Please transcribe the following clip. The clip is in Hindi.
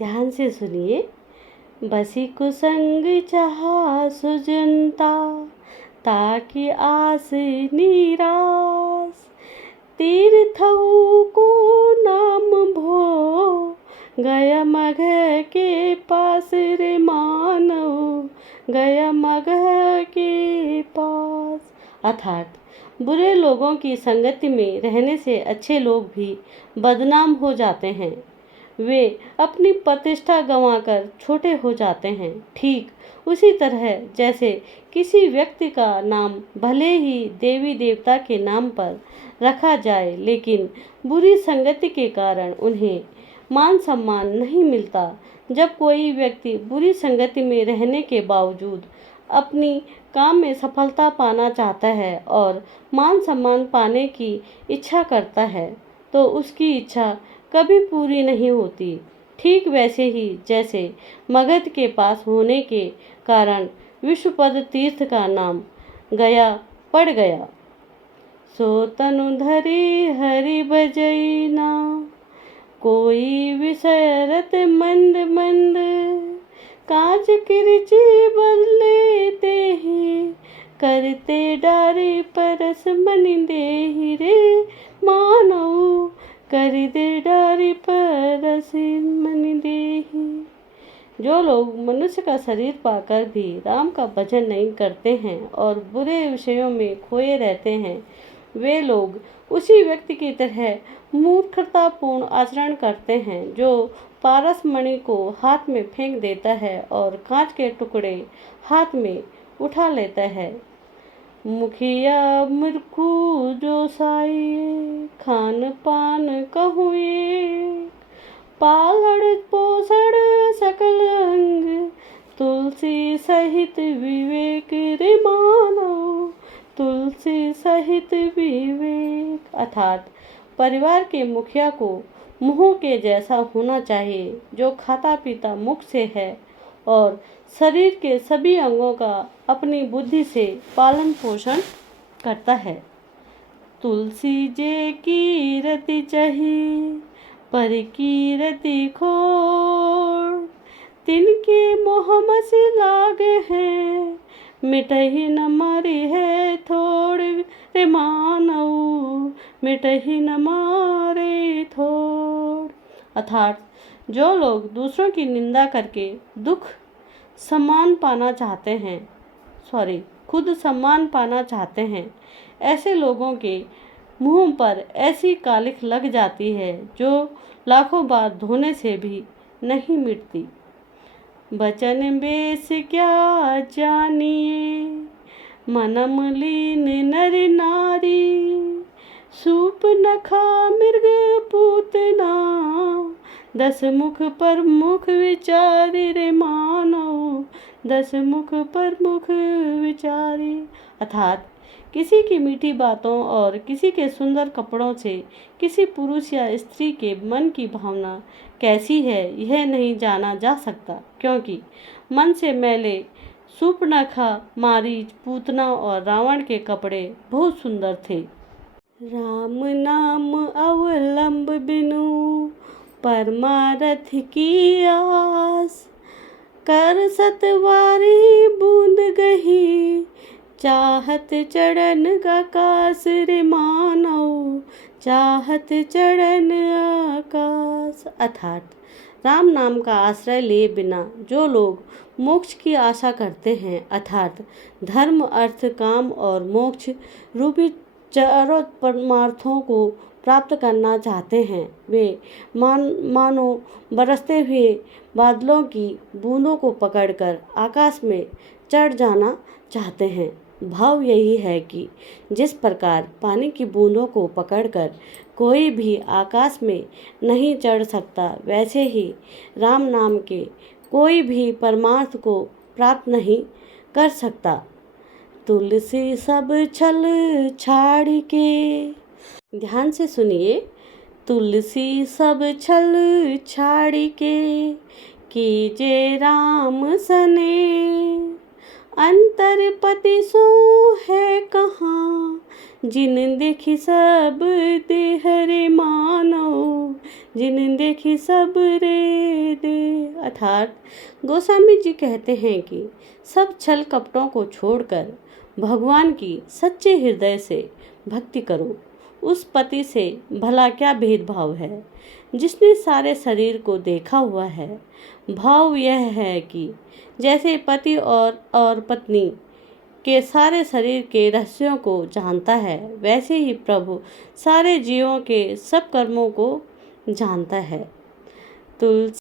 ध्यान से सुनिए। बसी कुसंग चाहा सुजनता, ताकि आस निरास। तीर्थऊ को नाम भो, गया मघ के पास रे मानव, गया मघ के पास। अर्थात बुरे लोगों की संगति में रहने से अच्छे लोग भी बदनाम हो जाते हैं। वे अपनी प्रतिष्ठा गंवाकर छोटे हो जाते हैं। ठीक उसी तरह जैसे किसी व्यक्ति का नाम भले ही देवी देवता के नाम पर रखा जाए, लेकिन बुरी संगति के कारण उन्हें मान सम्मान नहीं मिलता। जब कोई व्यक्ति बुरी संगति में रहने के बावजूद अपनी काम में सफलता पाना चाहता है और मान सम्मान पाने की इच्छा करता है, तो उसकी इच्छा कभी पूरी नहीं होती। ठीक वैसे ही जैसे मगध के पास होने के कारण विश्वपद तीर्थ का नाम गया पड़ गया। सो तनु धरि हरि बजैना, कोई विषयरत मंद मंद। कांच किरची बदले ते ही, करते डारे परस मनि देहि रे मानव, कर दे डारी परस मनि देहि। जो लोग मनुष्य का शरीर पाकर भी राम का भजन नहीं करते हैं और बुरे विषयों में खोए रहते हैं, वे लोग उसी व्यक्ति की तरह मूर्खतापूर्ण आचरण करते हैं जो पारस मणि को हाथ में फेंक देता है और कांच के टुकड़े हाथ में उठा लेता है। मुखिया मूर्खु जो साई, खान पान कहुए। पालड़ पोषण सकल अंग, तुलसी सहित विवेक रे मानव, तुलसी सहित विवेक। अर्थात परिवार के मुखिया को मुँह के जैसा होना चाहिए, जो खाता पीता मुख से है और शरीर के सभी अंगों का अपनी बुद्धि से पालन पोषण करता है। तुलसी जे कीरति चही, पर कीरति खोर। तिनके मोह मसी लागे हैं, मिटही न मारी है थोड़ रे मानव, मिटही न मारे थोड़। अर्थात जो लोग दूसरों की निंदा करके खुद सम्मान पाना चाहते हैं, ऐसे लोगों के मुंह पर ऐसी कालिख लग जाती है जो लाखों बार धोने से भी नहीं मिटती। बचन बेस क्या जानिए, मनम लीन नर नारी। सूप नखा मृग पूतना, 10 मुख पर मुख विचारी रे मानव, 10 मुख पर मुख विचारी। अर्थात किसी की मीठी बातों और किसी के सुंदर कपड़ों से किसी पुरुष या स्त्री के मन की भावना कैसी है यह नहीं जाना जा सकता, क्योंकि मन से मैले सूर्पनखा, मारीच, पूतना और रावण के कपड़े बहुत सुंदर थे। राम नाम अवलंब बिनु, परमारथ की आस। कर सतवारी बूंद गही, चाहत चढ़न आकाश रे मानव, चाहत चढ़न आकाश। अर्थात राम नाम का आश्रय लिए बिना जो लोग मोक्ष की आशा करते हैं, अर्थात धर्म अर्थ काम और मोक्ष रूपी चारों परमार्थों को प्राप्त करना चाहते हैं, वे मानो बरसते हुए बादलों की बूंदों को पकड़कर आकाश में चढ़ जाना चाहते हैं। भाव यही है कि जिस प्रकार पानी की बूंदों को पकड़कर कोई भी आकाश में नहीं चढ़ सकता, वैसे ही राम नाम के कोई भी परमार्थ को प्राप्त नहीं कर सकता। तुलसी सब छल छाड़ के, ध्यान से सुनिए। तुलसी सब छल छाड़ के, कीजे राम सने। अंतरपति सो है कहाँ, जिन देखी सब देह रे मानव, जिन देखी सब रे देह। अर्थात गोस्वामी जी कहते हैं कि सब छल कपटों को छोड़कर भगवान की सच्चे हृदय से भक्ति करो। उस पति से भला क्या भेदभाव है जिसने सारे शरीर को देखा हुआ है। भाव यह है कि जैसे पति और पत्नी के सारे शरीर के रहस्यों को जानता है, वैसे ही प्रभु सारे जीवों के सब कर्मों को जानता है। तुलसी